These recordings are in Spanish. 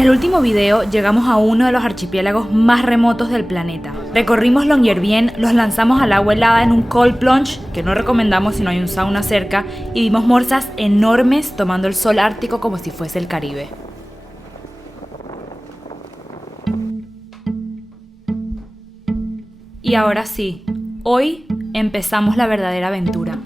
En el último video llegamos a uno de los archipiélagos más remotos del planeta. Recorrimos Longyearbyen, los lanzamos al agua helada en un cold plunge, que no recomendamos si no hay un sauna cerca, y vimos morsas enormes tomando el sol ártico como si fuese el Caribe. Y ahora sí, hoy empezamos la verdadera aventura.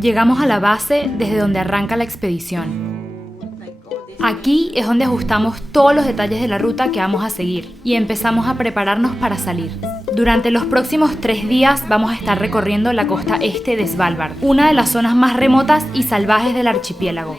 Llegamos a la base desde donde arranca la expedición. Aquí es donde ajustamos todos los detalles de la ruta que vamos a seguir y empezamos a prepararnos para salir. Durante los próximos 3 días vamos a estar recorriendo la costa este de Svalbard, una de las zonas más remotas y salvajes del archipiélago.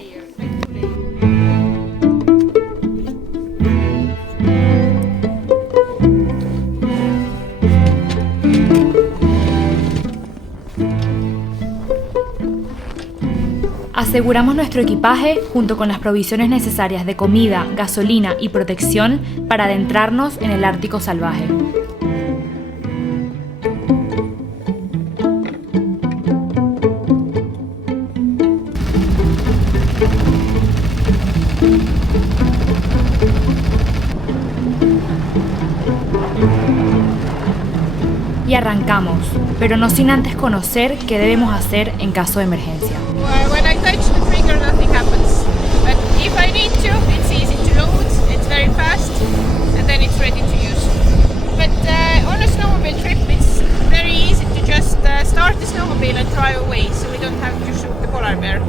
Aseguramos nuestro equipaje junto con las provisiones necesarias de comida, gasolina y protección para adentrarnos en el Ártico salvaje. Y arrancamos, pero no sin antes conocer qué debemos hacer en caso de emergencia. When I touch the trigger, nothing happens. But if I need to, it's easy to load, it's very fast, and then it's ready to use. But on a snowmobile trip, it's very easy to just start the snowmobile and drive away, so we don't have to shoot the polar bear.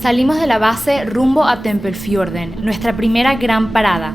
Salimos de la base rumbo a Tempelfjorden, nuestra primera gran parada.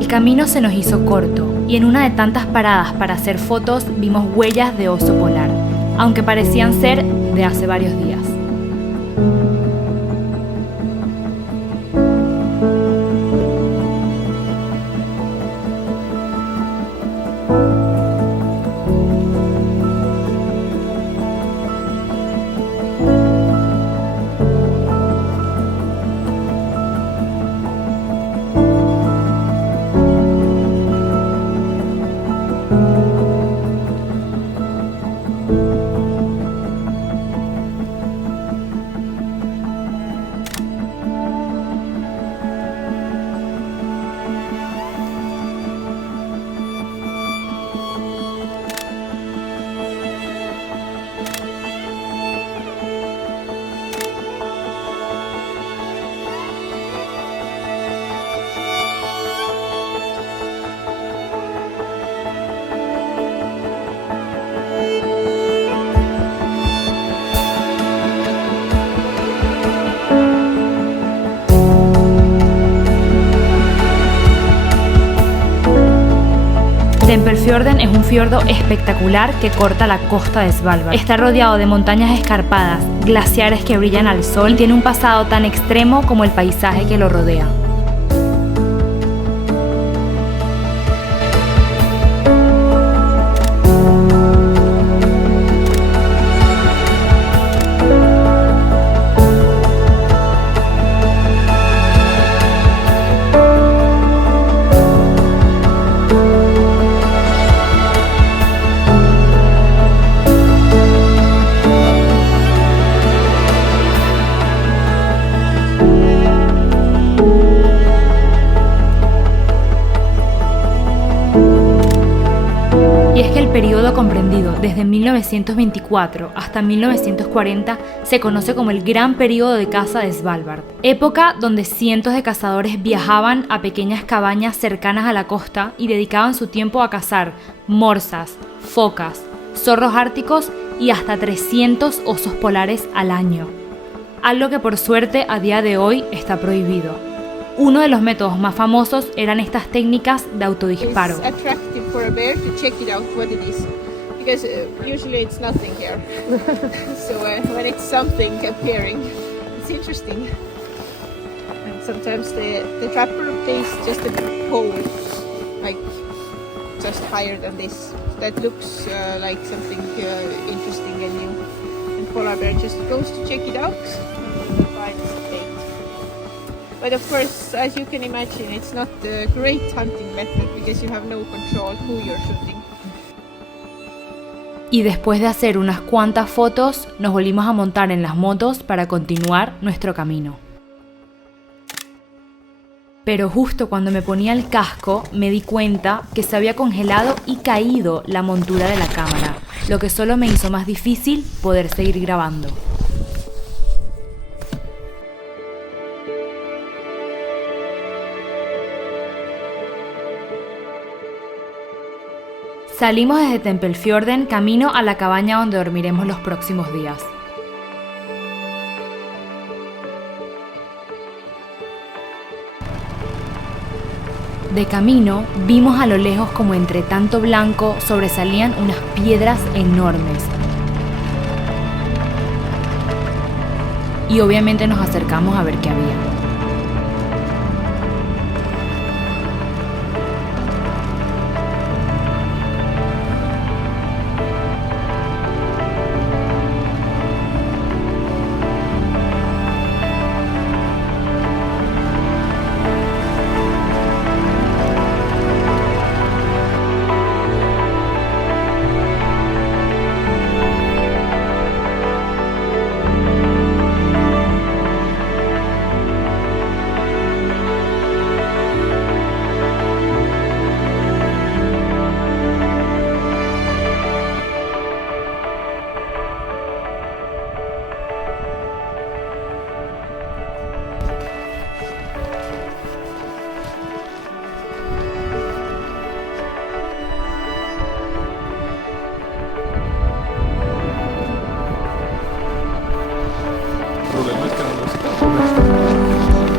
El camino se nos hizo corto y en una de tantas paradas para hacer fotos vimos huellas de oso polar, aunque parecían ser de hace varios días. Tempelfjorden es un fiordo espectacular que corta la costa de Svalbard. Está rodeado de montañas escarpadas, glaciares que brillan al sol y tiene un pasado tan extremo como el paisaje que lo rodea. El periodo comprendido desde 1924 hasta 1940 se conoce como el gran periodo de caza de Svalbard, época donde cientos de cazadores viajaban a pequeñas cabañas cercanas a la costa y dedicaban su tiempo a cazar morsas, focas, zorros árticos y hasta 300 osos polares al año, algo que por suerte a día de hoy está prohibido. Uno de los métodos más famosos eran estas técnicas de autodisparo. For a bear to check it out what it is, because usually it's nothing here. So when it's something appearing, it's interesting. And sometimes the trapper plays just a pole, like just higher than this. That looks like something interesting and new. And polar bear just goes to check it out and finds bait. But of course, as you can imagine, it's not a great hunting method because you have no control who you're shooting. Y después de hacer unas cuantas fotos, nos volvimos a montar en las motos para continuar nuestro camino. Pero justo cuando me ponía el casco, me di cuenta que se había congelado y caído la montura de la cámara, lo que solo me hizo más difícil poder seguir grabando. Salimos desde Tempelfjorden camino a la cabaña donde dormiremos los próximos días. De camino, vimos a lo lejos como entre tanto blanco sobresalían unas piedras enormes. Y obviamente nos acercamos a ver qué había.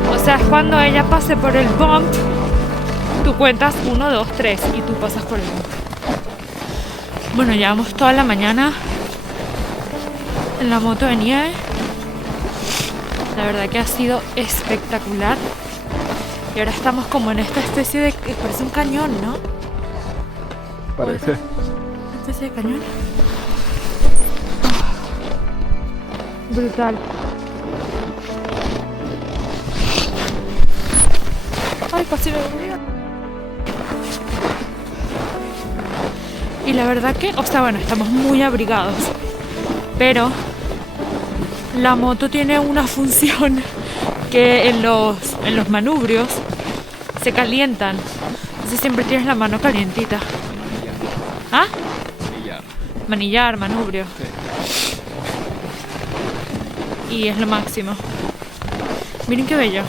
O sea, es cuando ella pase por el bump, tú cuentas 1, 2, 3 y tú pasas por el bump. Bueno, llevamos toda la mañana en la moto de nieve. La verdad que ha sido espectacular. Y ahora estamos como en esta especie de... parece un cañón, ¿no? Parece. Una especie de cañón. Brutal. Ay, casi me olvidé. Y la verdad que, o sea, bueno, estamos muy abrigados. Pero la moto tiene una función que en los manubrios se calientan. Entonces siempre tienes la mano calientita. ¿Ah? Manillar, manubrio. Y es lo máximo. Miren qué bello.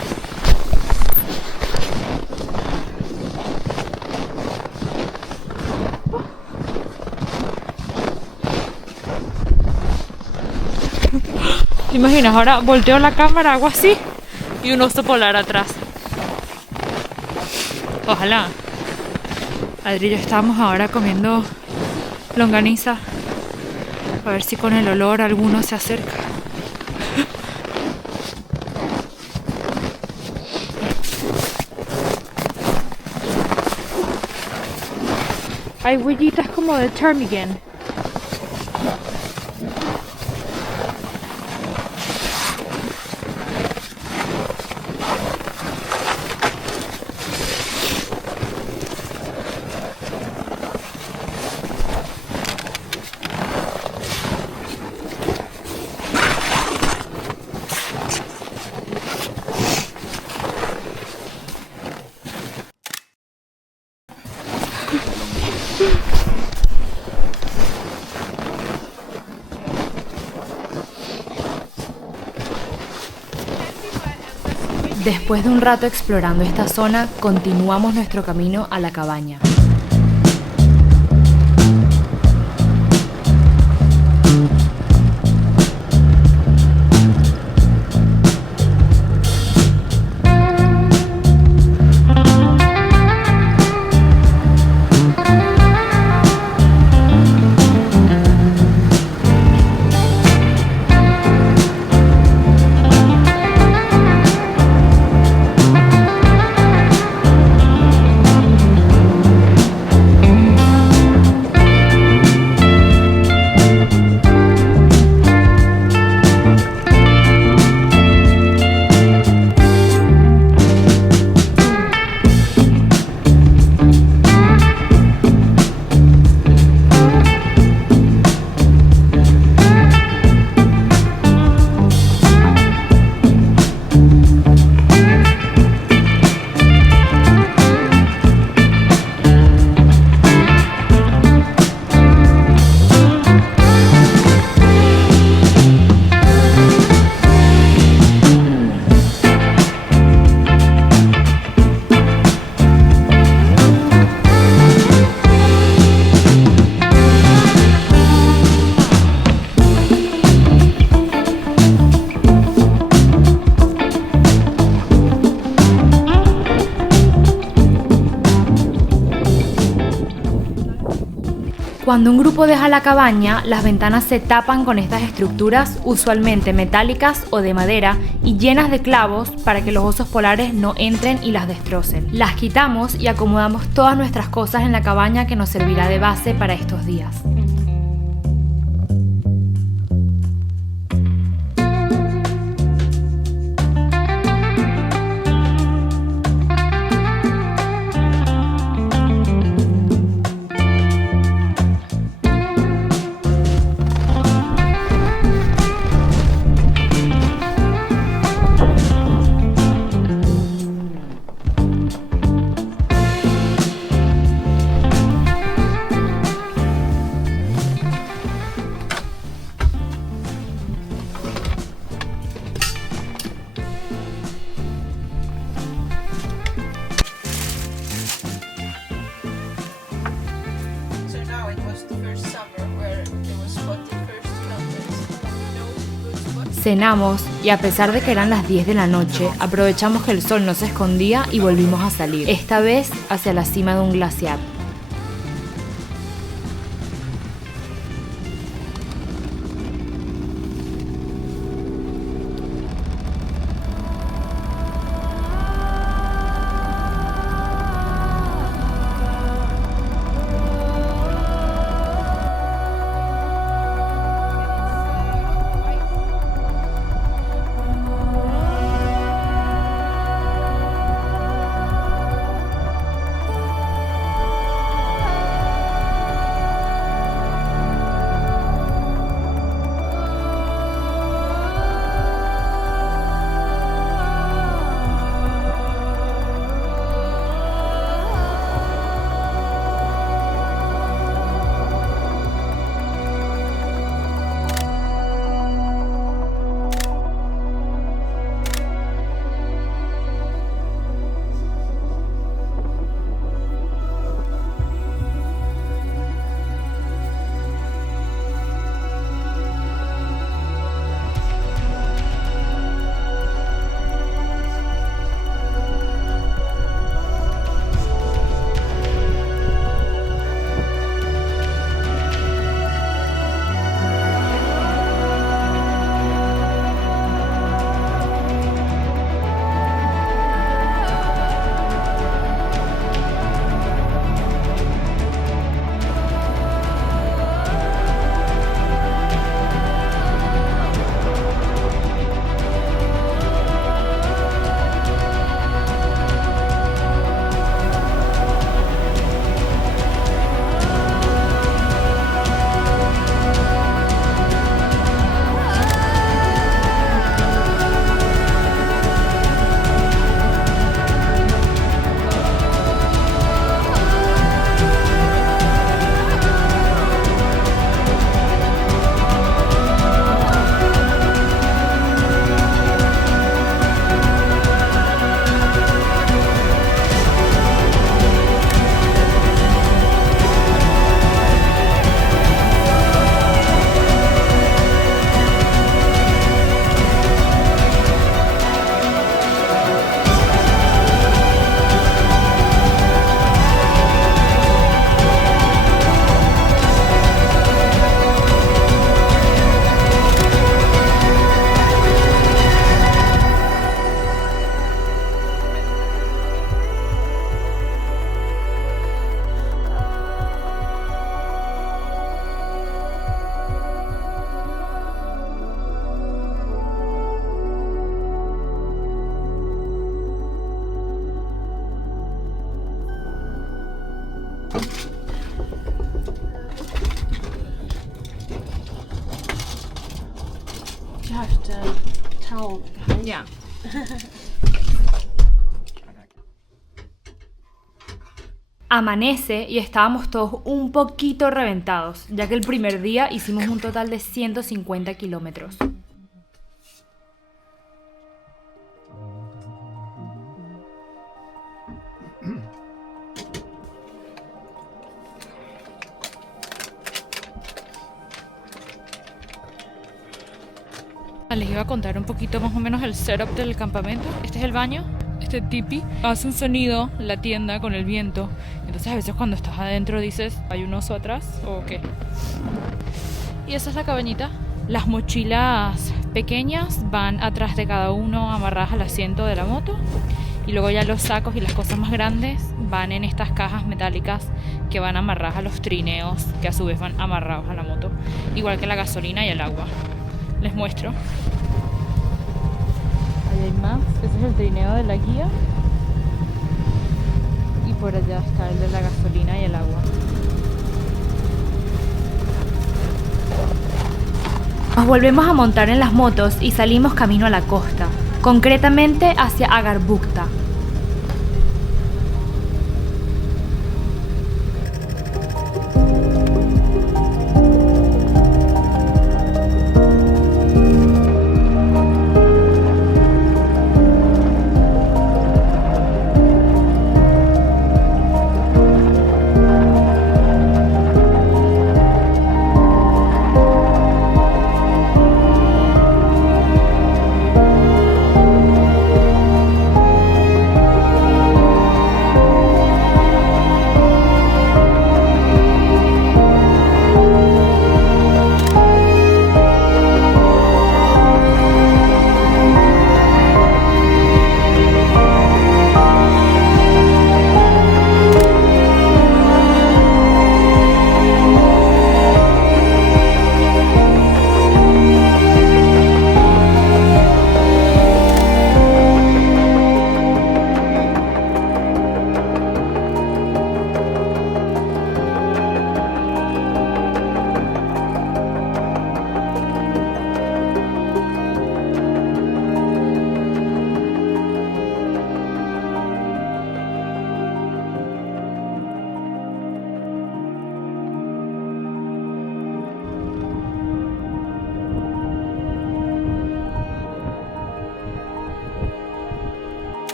¿Te imaginas? Ahora volteo la cámara, hago así y un oso polar atrás. Ojalá. Adri y yo estamos ahora comiendo longaniza. A ver si con el olor alguno se acerca. Hay huellitas como de ptarmigan. Después de un rato explorando esta zona, continuamos nuestro camino a la cabaña. Cuando un grupo deja la cabaña, las ventanas se tapan con estas estructuras, usualmente metálicas o de madera, y llenas de clavos para que los osos polares no entren y las destrocen. Las quitamos y acomodamos todas nuestras cosas en la cabaña que nos servirá de base para estos días. Cenamos y a pesar de que eran las 10 de la noche, aprovechamos que el sol no se escondía y volvimos a salir, esta vez hacia la cima de un glaciar. You have to towel. Ya. Amanece y estábamos todos un poquito reventados, ya que el primer día hicimos un total de 150 kilómetros. Les iba a contar un poquito más o menos el setup del campamento. Este es el baño. Este tipi hace un sonido, la tienda, con el viento. Entonces a veces cuando estás adentro dices, ¿hay un oso atrás o qué? Y esa es la cabañita. Las mochilas pequeñas van atrás de cada uno, amarradas al asiento de la moto. Y luego ya los sacos y las cosas más grandes van en estas cajas metálicas que van amarradas a los trineos, que a su vez van amarrados a la moto. Igual que la gasolina y el agua. Les muestro. Ahí hay más. Ese es el trineo de la guía. Y por allá está el de la gasolina y el agua. Nos volvemos a montar en las motos y salimos camino a la costa, concretamente hacia Agarbukta.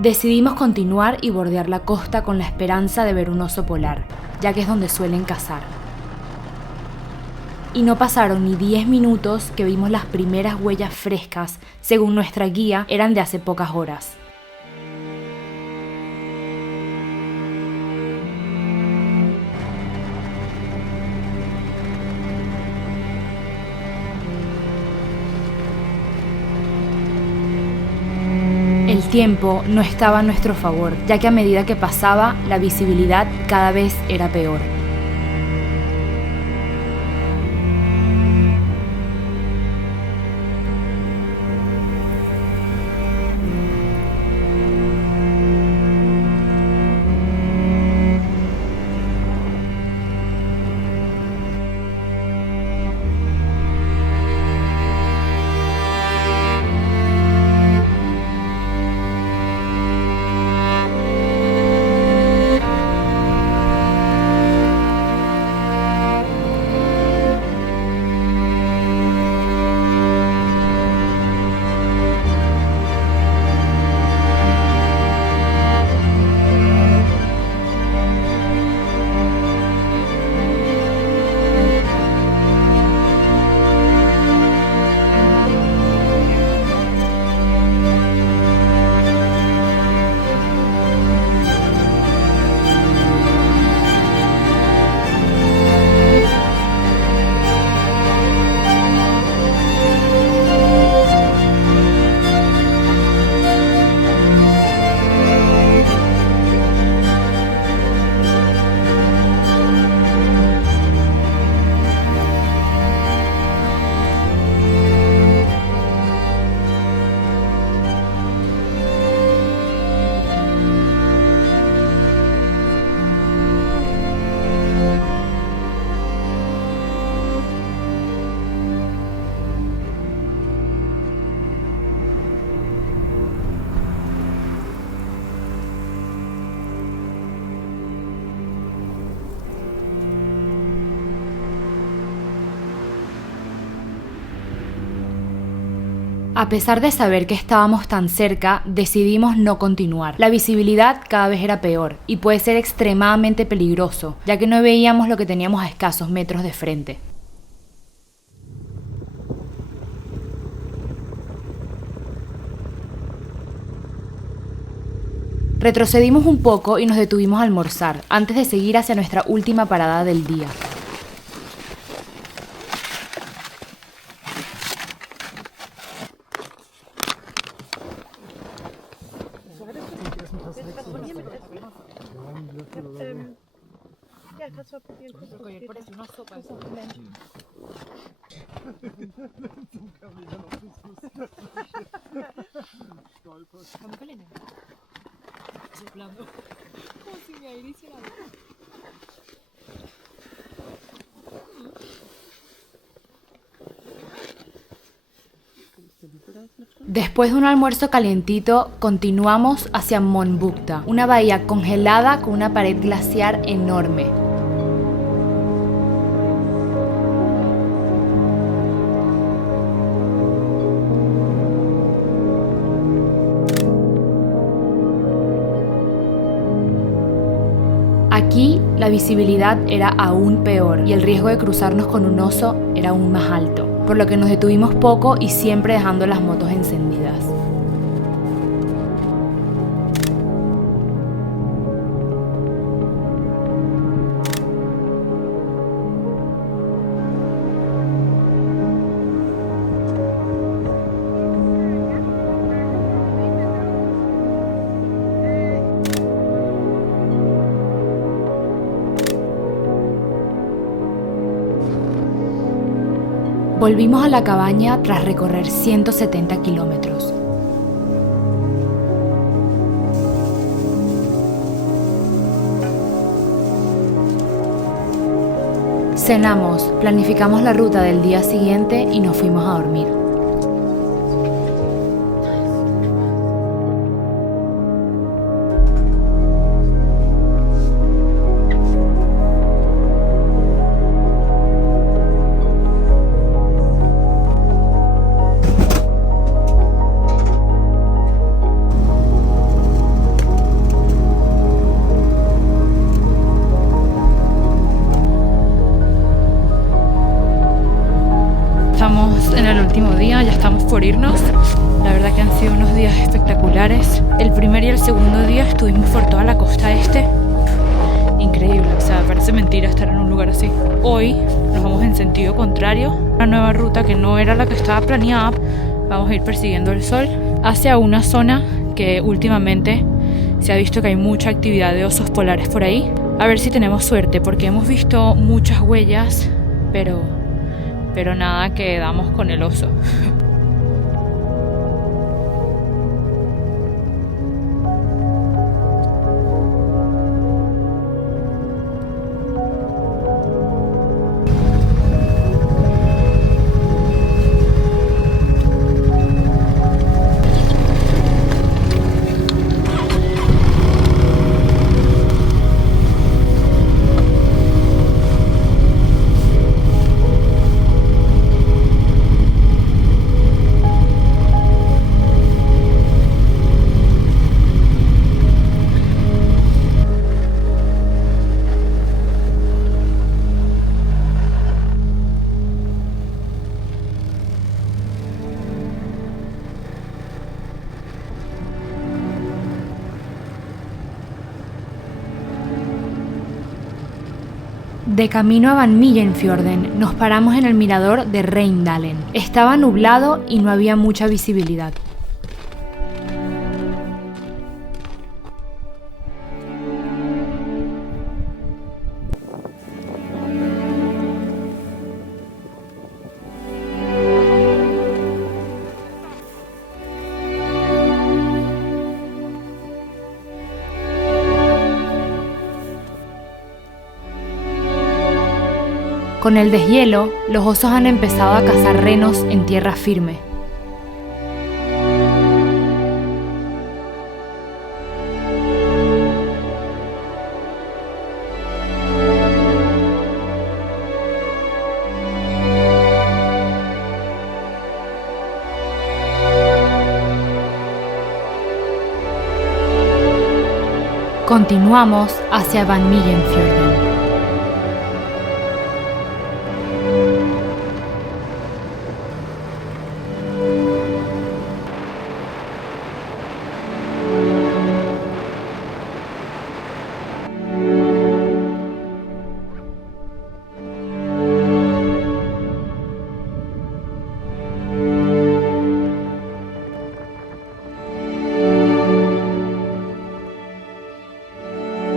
Decidimos continuar y bordear la costa con la esperanza de ver un oso polar, ya que es donde suelen cazar. Y no pasaron ni 10 minutos que vimos las primeras huellas frescas, según nuestra guía, eran de hace pocas horas. El tiempo no estaba a nuestro favor, ya que a medida que pasaba, la visibilidad cada vez era peor. A pesar de saber que estábamos tan cerca, decidimos no continuar. La visibilidad cada vez era peor y puede ser extremadamente peligroso, ya que no veíamos lo que teníamos a escasos metros de frente. Retrocedimos un poco y nos detuvimos a almorzar, antes de seguir hacia nuestra última parada del día. Después de un almuerzo calientito, continuamos hacia Monbukta, una bahía congelada con una pared glaciar enorme. Aquí la visibilidad era aún peor y el riesgo de cruzarnos con un oso era aún más alto, por lo que nos detuvimos poco y siempre dejando las motos encendidas. Volvimos a la cabaña tras recorrer 170 kilómetros. Cenamos, planificamos la ruta del día siguiente y nos fuimos a dormir. Ya estamos por irnos. La verdad que han sido unos días espectaculares. El primer y el segundo día estuvimos por toda la costa este. Increíble, o sea, parece mentira estar en un lugar así. Hoy nos vamos en sentido contrario, una nueva ruta que no era la que estaba planeada. Vamos a ir persiguiendo el sol hacia una zona que últimamente se ha visto que hay mucha actividad de osos polares por ahí. A ver si tenemos suerte, porque hemos visto muchas huellas, pero nada que damos con el oso. De camino a Van Millenfjorden nos paramos en el mirador de Reindalen. Estaba nublado y no había mucha visibilidad. Con el deshielo, los osos han empezado a cazar renos en tierra firme. Continuamos hacia Longyearbyen.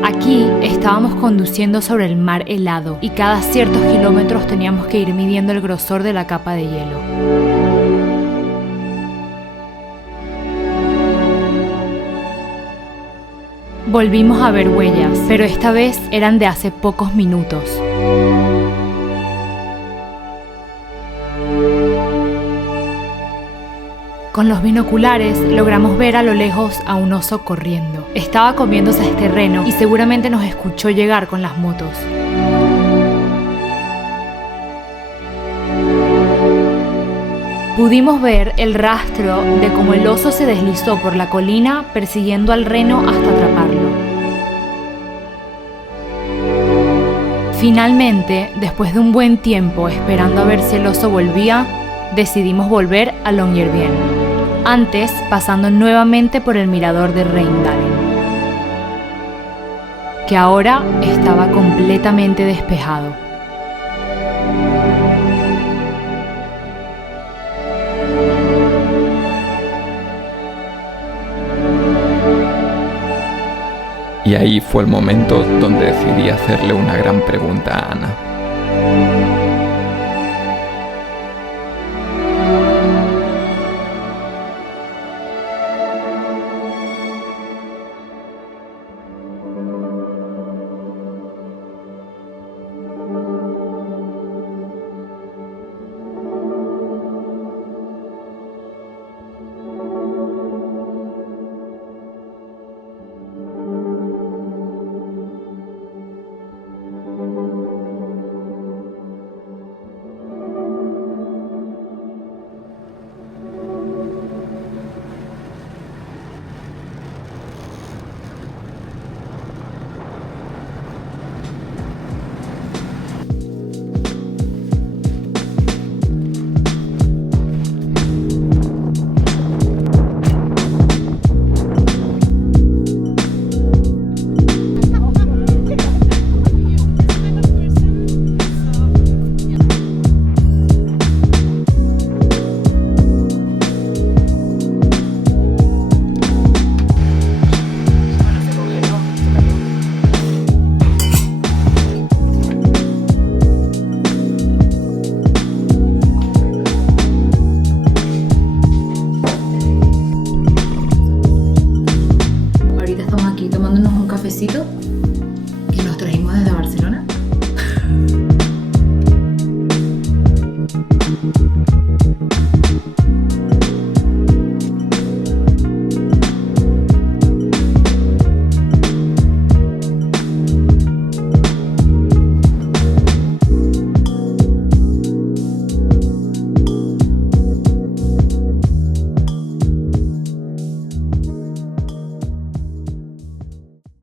Aquí estábamos conduciendo sobre el mar helado y cada ciertos kilómetros teníamos que ir midiendo el grosor de la capa de hielo. Volvimos a ver huellas, pero esta vez eran de hace pocos minutos. Con los binoculares logramos ver a lo lejos a un oso corriendo. Estaba comiéndose este reno y seguramente nos escuchó llegar con las motos. Pudimos ver el rastro de cómo el oso se deslizó por la colina persiguiendo al reno hasta atraparlo. Finalmente, después de un buen tiempo esperando a ver si el oso volvía, decidimos volver a Longyearbyen. Antes pasando nuevamente por el mirador de Reindalen, que ahora estaba completamente despejado. Y ahí fue el momento donde decidí hacerle una gran pregunta a Ana.